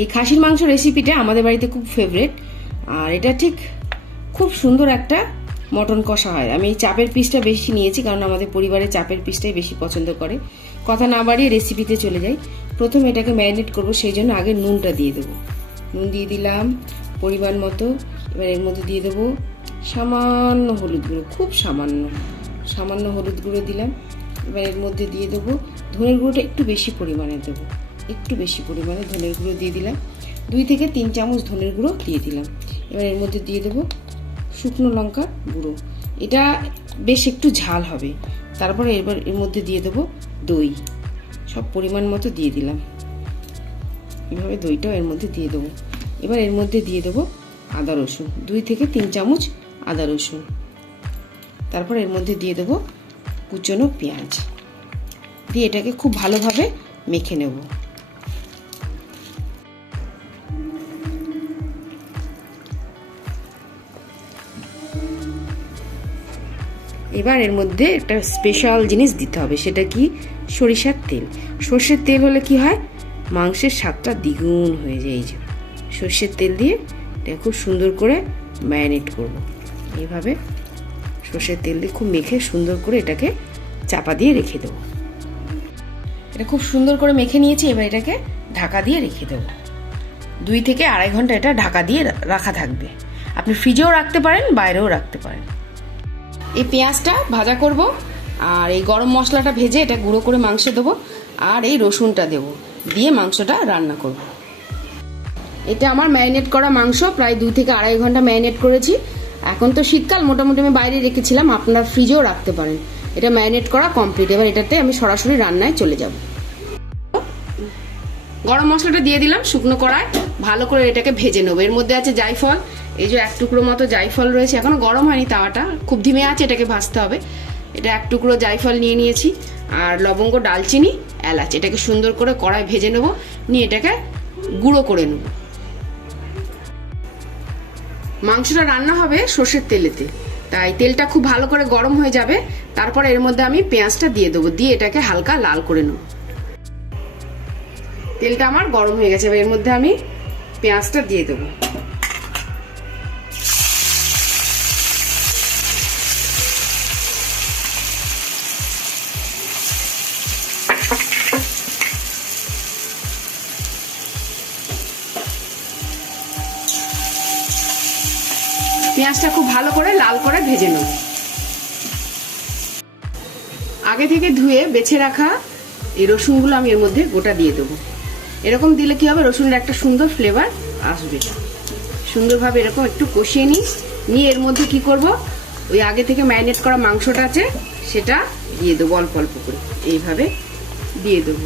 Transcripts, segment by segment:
এই খাসির মাংস রেসিপিটা আমাদের বাড়িতে খুব ফেভারিট, আর এটা ঠিক খুব সুন্দর একটা মটন কষা হয়। আমি এই চাপের পিসটা বেশি নিয়েছি কারণ আমাদের পরিবারে চাপের পিসটাই বেশি পছন্দ করে। কথা না বাড়িয়ে রেসিপিতে চলে যাই। প্রথমে এটাকে ম্যারিনেট করবো, সেই জন্য আগে নুনটা দিয়ে দেবো। নুন দিয়ে দিলাম পরিমাণ মতো। এবার এর মধ্যে দিয়ে দেবো সামান্য হলুদ গুঁড়ো, খুব সামান্য হলুদ গুঁড়ো দিলাম। এবার এর মধ্যে দিয়ে দেবো ধনের গুঁড়োটা একটু বেশি পরিমাণে দেবো, একটু বেশি পরিমাণে ধনের গুঁড়ো দিয়ে দিলাম। 2 থেকে 3 চামচ ধনের গুঁড়ো দিয়ে দিলাম। এবার এর মধ্যে দিয়ে দেবো শুকনো লঙ্কা গুঁড়ো, এটা বেশ একটু ঝাল হবে। তারপরে এবার এর মধ্যে দিয়ে দেবো দই, সব পরিমাণ মতো দিয়ে দিলাম। এভাবে দইটাও এর মধ্যে দিয়ে দেবো। এবার এর মধ্যে দিয়ে দেবো আদা রসুন, 2 থেকে 3 চামচ আদা রসুন। তারপর এর মধ্যে দিয়ে দেবো কুচনো পেঁয়াজ দিয়ে এটাকে খুব ভালোভাবে মেখে নেব। এবার এর মধ্যে একটা স্পেশাল জিনিস দিতে হবে, সেটা কি সরিষার তেল। সর্ষের তেল হলে কি হয়, মাংসের স্বাদটা দ্বিগুণ হয়ে যায়। এই যে সর্ষের তেল দিয়ে এটা খুব সুন্দর করে ম্যারিনেট করব। এইভাবে সর্ষের তেল দিয়ে খুব মেখে সুন্দর করে এটাকে চাপা দিয়ে রেখে দেবো। এটা খুব সুন্দর করে মেখে নিয়েছি। এবার এটাকে ঢাকা দিয়ে রেখে দেবো। 2 থেকে 2.5 ঘন্টা এটা ঢাকা দিয়ে রাখা থাকবে। আপনি ফ্রিজেও রাখতে পারেন, বাইরেও রাখতে পারেন। এই পেঁয়াজটা ভাজা করব, আর এই গরম মশলাটা ভেজে এটা গুঁড়ো করে মাংসে দেবো, আর এই রসুনটা দেবো, দিয়ে মাংসটা রান্না করব। এটা আমার ম্যারিনেট করা মাংস, প্রায় 2 থেকে 2.5 ঘন্টা ম্যারিনেট করেছি। এখন তো শীতকাল, মোটামুটি আমি বাইরে রেখেছিলাম, আপনার ফ্রিজেও রাখতে পারেন। এটা ম্যারিনেট করা কমপ্লিট। এবার এটাতে আমি সরাসরি রান্নায় চলে যাব। গরম মশলাটা দিয়ে দিলাম শুকনো কড়ায়, ভালো করে এটাকে ভেজে নেবো। এর মধ্যে আছে জায়ফল, এই যে 1 টুকরো মতো জায়ফল রয়েছে, এখনো গরম হয়নি তাওয়াটা, খুব ধিমে আছে, এটাকে ভাজতে হবে। এটা 1 টুকরো জায়ফল নিয়ে নিয়েছি, আর লবঙ্গ, ডালচিনি, এলাচ, এটাকে সুন্দর করে কড়ায় ভেজে নেবো, নিয়ে এটাকে গুঁড়ো করে নেব। মাংসটা রান্না হবে সর্ষের তেলেতে, তাই তেলটা খুব ভালো করে গরম হয়ে যাবে। তারপর এর মধ্যে আমি পেঁয়াজটা দিয়ে দেবো, দিয়ে এটাকে হালকা লাল করে নেব। তেলটা আমার গরম হয়ে গেছে, এবার এর মধ্যে আমি পেঁয়াজটা দিয়ে দেবো। পেঁয়াজটা খুব ভালো করে লাল করে ভেজে নেব। আগে থেকে ধুয়ে বেছে রাখা এই রসুনগুলো আমি এর মধ্যে গোটা দিয়ে দেবো। এরকম দিলে কি হবে, রসুনের একটা সুন্দর ফ্লেভার আসবে। সুন্দরভাবে এরকম একটু কষিয়ে নিয়ে এর মধ্যে কি করব, ওই আগে থেকে ম্যারিনেট করা মাংসটা আছে সেটা দিয়ে দেবো, অল্প অল্প করে এইভাবে দিয়ে দেবো।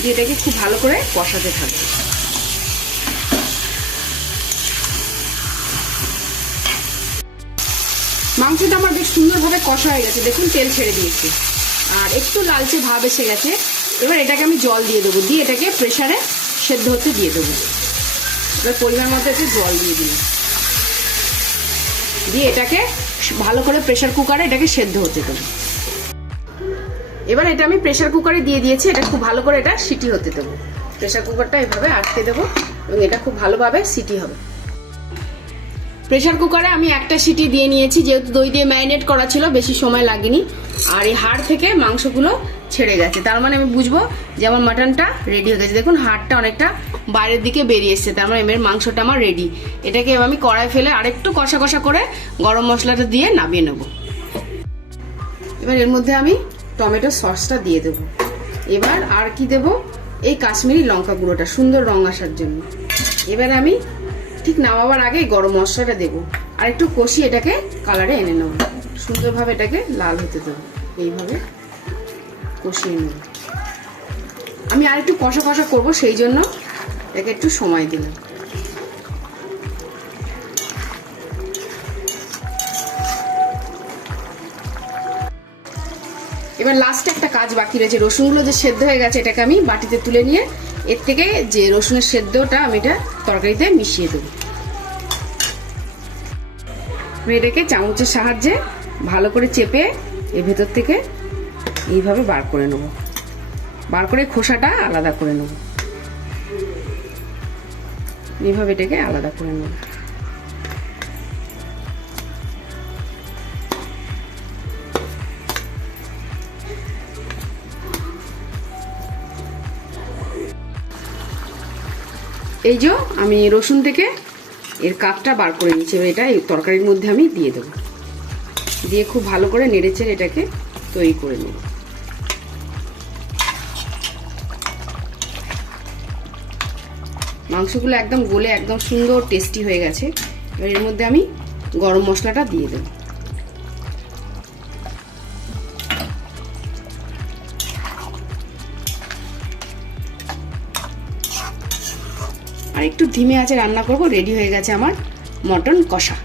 দিয়ে এটাকে খুব ভালো করে কষাতে থাকবে। মাংসটা আমার বেশ সুন্দরভাবে কষা হয়ে গেছে, দেখুন তেল ছেড়ে দিয়েছে, আর একটু লালচে ভাব এসে গেছে। এবার এটাকে আমি জল দিয়ে দেবো, দিয়ে এটাকে প্রেসারে সেদ্ধ হতে দিয়ে দেবো। এবার পরিমাণ মতো একটু জল দিয়ে দিলাম, দিয়ে এটাকে ভালো করে প্রেসার কুকারে এটাকে সেদ্ধ হতে দেবো। এবার এটা আমি প্রেসার কুকারে দিয়ে দিয়েছি, এটা খুব ভালো করে এটা সিটি হতে দেবো। প্রেসার কুকারটা এভাবে আটকে দেবো এবং এটা খুব ভালোভাবে সিটি হবে। প্রেসার কুকারে আমি একটা সিটি দিয়ে নিয়েছি, যেহেতু দই দিয়ে ম্যারিনেট করা ছিল, বেশি সময় লাগেনি। আর এই হাড় থেকে মাংসগুলো ছেড়ে গেছে, তার মানে আমি বুঝবো যে আমার মাটনটা রেডি হয়ে গেছে। দেখুন হাড়টা অনেকটা বাইরের দিকে বেরিয়ে এসছে, তার মানে এর মাংসটা আমার রেডি। এটাকে আমি কড়াই ফেলে আরেকটু কষা কষা করে গরম মশলাটা দিয়ে নামিয়ে নেব। এবার এর মধ্যে আমি টমেটো সসটা দিয়ে দেবো। এবার আর কি দেব, এই কাশ্মীরি লঙ্কা গুঁড়োটা, সুন্দর রং আসার জন্য। এবার আমি ঠিক নামাবার আগে গরম মশলাটা দেবো, আর একটু কষিয়ে এটাকে কালারে এনে নেব। সুন্দরভাবে এটাকে লাল হতে দেবো, এইভাবে কষিয়ে নেব। আমি আর একটু কষা কষা করবো, সেই জন্য এটাকে একটু সময় দিলাম। এবার লাস্টে একটা কাজ বাকি রয়েছে, রসুনগুলো যে সেদ্ধ হয়ে গেছে এটাকে আমি বাটিতে তুলে নিয়ে এর থেকে যে রসুনের সেদ্ধটা আমি এটা তরকারিতে মিশিয়ে দেবো। এটাকে চামচের সাহায্যে ভালো করে চেপে এর ভেতর থেকে এইভাবে বার করে নেব, বার করে খোসাটা আলাদা করে নেব, এইভাবে এটাকে আলাদা করে নেব। এই যে আমি রসুন থেকে এর কাপটা বার করে নিয়েছি, এটা এই তরকারির মধ্যে আমি দিয়ে দেবো, দিয়ে খুব ভালো করে নেড়েচেড়ে এটাকে তৈরি করে নেব। মাংসগুলো একদম গলে একদম সুন্দর টেস্টি হয়ে গেছে। এবার এর মধ্যে আমি গরম মশলাটা দিয়ে দেব। আর একটু ধিমে আঁচে রান্না করব। রেডি হয়ে গেছে আমার মটন কষা।